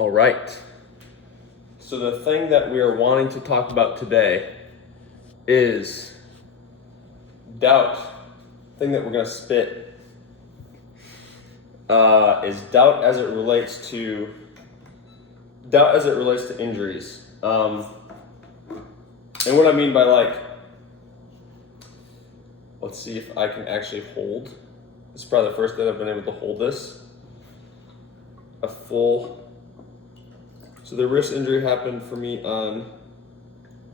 All right. So the thing that we are wanting to talk about today is doubt. The thing that we're going to spit is doubt as it relates to injuries. And what I mean by let's see if I can actually hold. This is probably the first day I've been able to hold this. A full. So the wrist injury happened for me on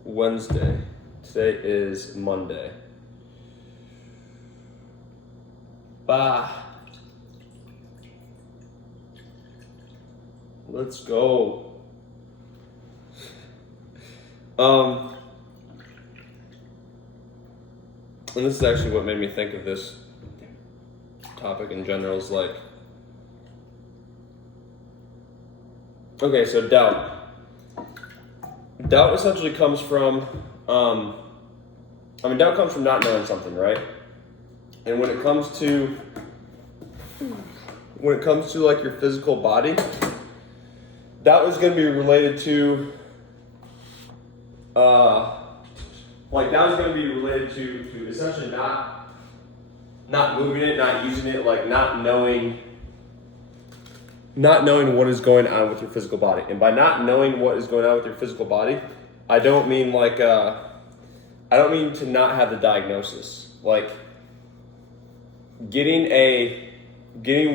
Wednesday. Today is Monday. Bah. Let's go. And this is actually what made me think of this topic in general is okay, so doubt. Doubt essentially comes from, doubt comes from not knowing something, right? And when it comes to like your physical body, doubt is going to be related to, doubt is going to be related to essentially not moving it, not using it, like not knowing what is going on with your physical body. And by not knowing what is going on with your physical body, I don't mean to not have the diagnosis. Like getting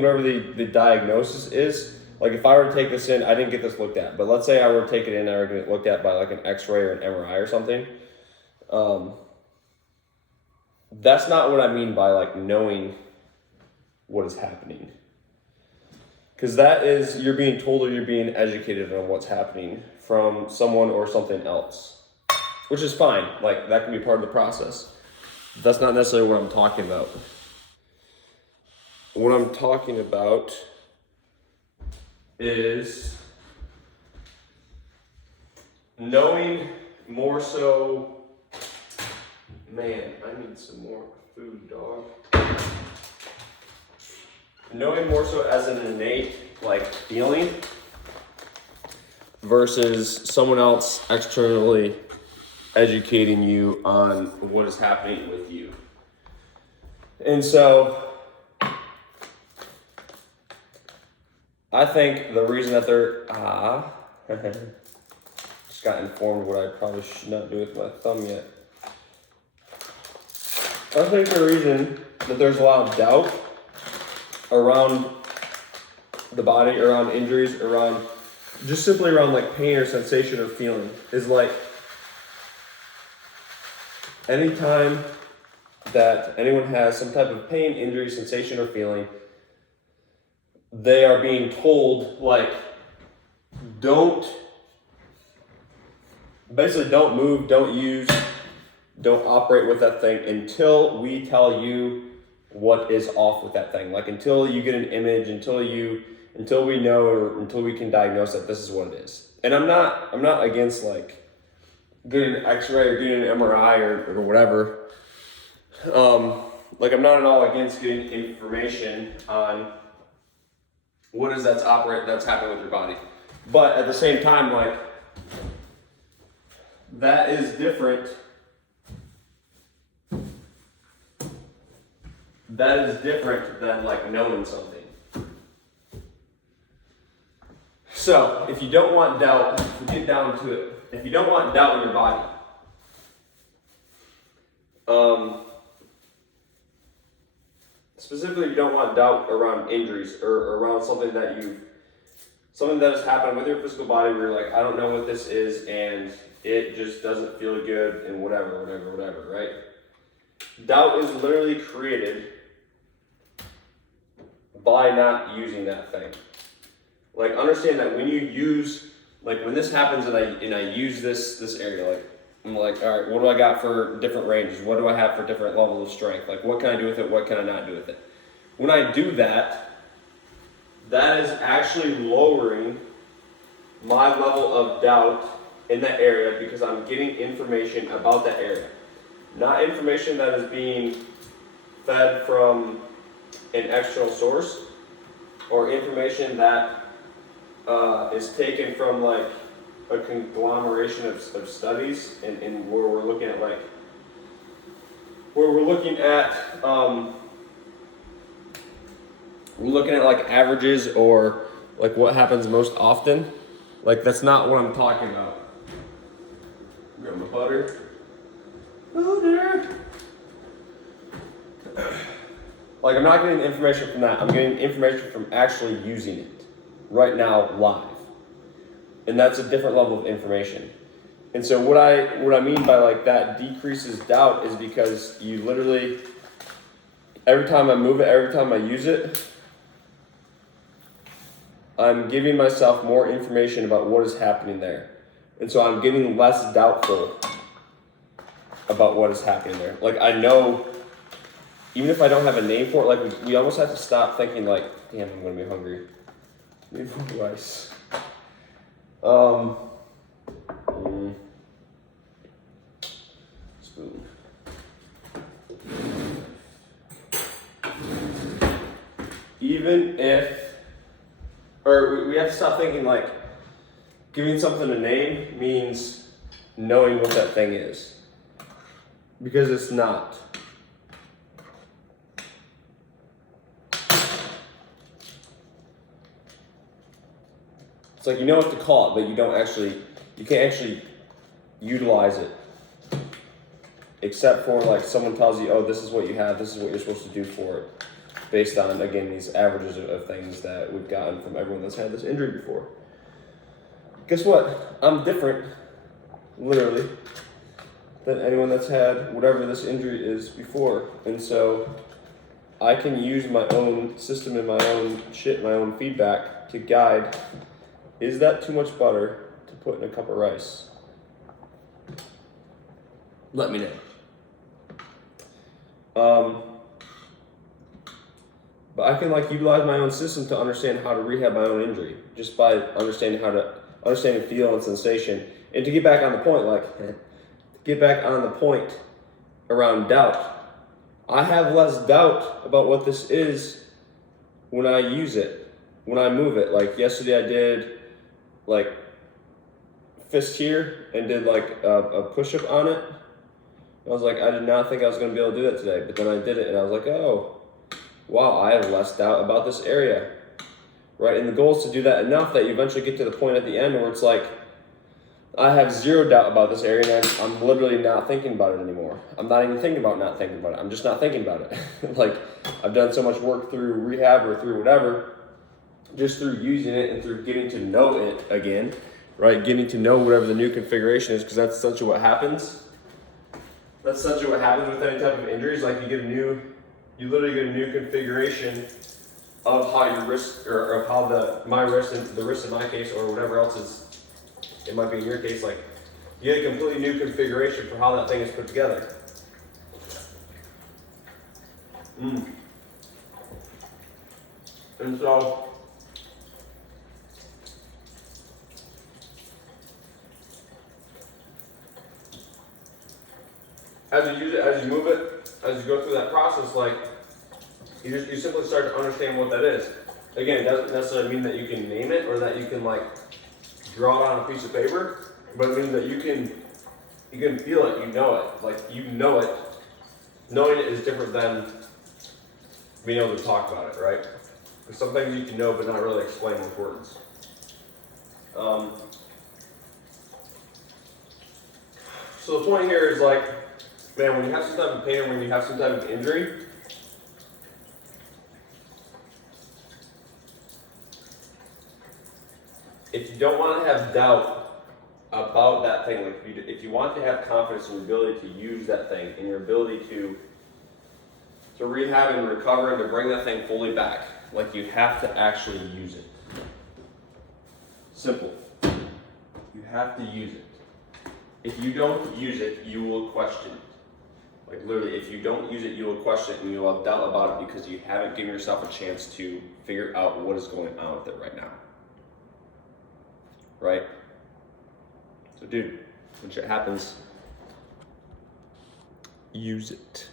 whatever the diagnosis is. Like if I were to take this in, I didn't get this looked at, but let's say I were to take it in and I were to get it looked at by like an X-ray or an MRI or something. That's not what I mean by like knowing what is happening. Because that is, you're being told or you're being educated on what's happening from someone or something else, which is fine. Like that can be part of the process. That's not necessarily what I'm talking about. What I'm talking about is knowing more so, man, I need some more food, dog. Knowing more so as an innate feeling versus someone else externally educating you on what is happening with you. And so I think the reason that they're just got informed what I probably should not do with my thumb yet. I think the reason that there's a lot of doubt around the body, around injuries, around just simply around pain or sensation or feeling is anytime that anyone has some type of pain, injury, sensation, or feeling, they are being told don't move, don't use, don't operate with that thing until we tell you what is off with that thing. Until you get an image, until we know, or until we can diagnose that this is what it is. And I'm not against getting an X-ray or getting an MRI or whatever. I'm not at all against getting information on what is that's happening with your body. But at the same time, that is different. That is different than knowing something. So if you don't want doubt, if we get down to it, if you don't want doubt in your body, specifically if you don't want doubt around injuries or around something that has happened with your physical body where you're I don't know what this is and it just doesn't feel good and whatever, right? Doubt is literally created by not using that thing. Understand that when you use, when this happens and I use this area, I'm all right, what do I got for different ranges? What do I have for different levels of strength? What can I do with it? What can I not do with it? When I do that, that is actually lowering my level of doubt in that area because I'm getting information about that area. Not information that is being fed from an external source or information that is taken from like a conglomeration of studies, and where we're looking at like averages, or like what happens most often. Like, that's not what I'm talking about. Grab my butter. Like, I'm not getting information from that. I'm getting information from actually using it right now live. And that's a different level of information. And so what I mean by like that decreases doubt is because you literally, every time I move it, every time I use it, I'm giving myself more information about what is happening there. And so I'm getting less doubtful about what is happening there. Like, I know, even if I don't have a name for it, like we almost have to stop thinking like, damn, I'm gonna be hungry. I need more rice. Spoon. Even if, or we have to stop thinking like giving something a name means knowing what that thing is. Because it's not. It's like you know what to call it, but you can't actually utilize it. Except for like someone tells you, oh, this is what you have, this is what you're supposed to do for it. Based on, again, these averages of things that we've gotten from everyone that's had this injury before. Guess what? I'm different, literally, than anyone that's had whatever this injury is before. And so I can use my own system and my own shit, my own feedback to guide, is that too much butter to put in a cup of rice? Let me know. But I can like utilize my own system to understand how to rehab my own injury, just by understanding feel and sensation. And to get back on the point, around doubt. I have less doubt about what this is when I use it, when I move it. Like yesterday I did like fist here and did like a push-up on it. I was like, I did not think I was going to be able to do that today, but then I did it and I was like, oh, wow, I have less doubt about this area, right? And the goal is to do that enough that you eventually get to the point at the end where it's like, I have zero doubt about this area and I'm literally not thinking about it anymore. I'm not even thinking about not thinking about it. I'm just not thinking about it. Like, I've done so much work through rehab or through whatever, just through using it and through getting to know it again, right? Getting to know whatever the new configuration is, because that's essentially what happens. That's essentially what happens with any type of injuries. Like, you literally get a new configuration of how your wrist, or of how my wrist and the wrist in my case, or whatever else is, it might be in your case, like, you get a completely new configuration for how that thing is put together. And so, as you use it, as you move it, as you go through that process, like, you simply start to understand what that is. Again, it doesn't necessarily mean that you can name it or that you can like draw it on a piece of paper, but it means that you can feel it, you know it. Like, you know it. Knowing it is different than being able to talk about it, right? Because some things you can know but not really explain with words. So the point here is like, man, when you have some type of pain or when you have some type of injury, if you don't want to have doubt about that thing, like if you want to have confidence in your ability to use that thing, and your ability to rehab and recover and to bring that thing fully back, like, you have to actually use it. Simple. You have to use it. If you don't use it, you will question it. Like, literally, if you don't use it, you will question it and you will have doubt about it because you haven't given yourself a chance to figure out what is going on with it right now. Right? So, dude, when shit happens, use it.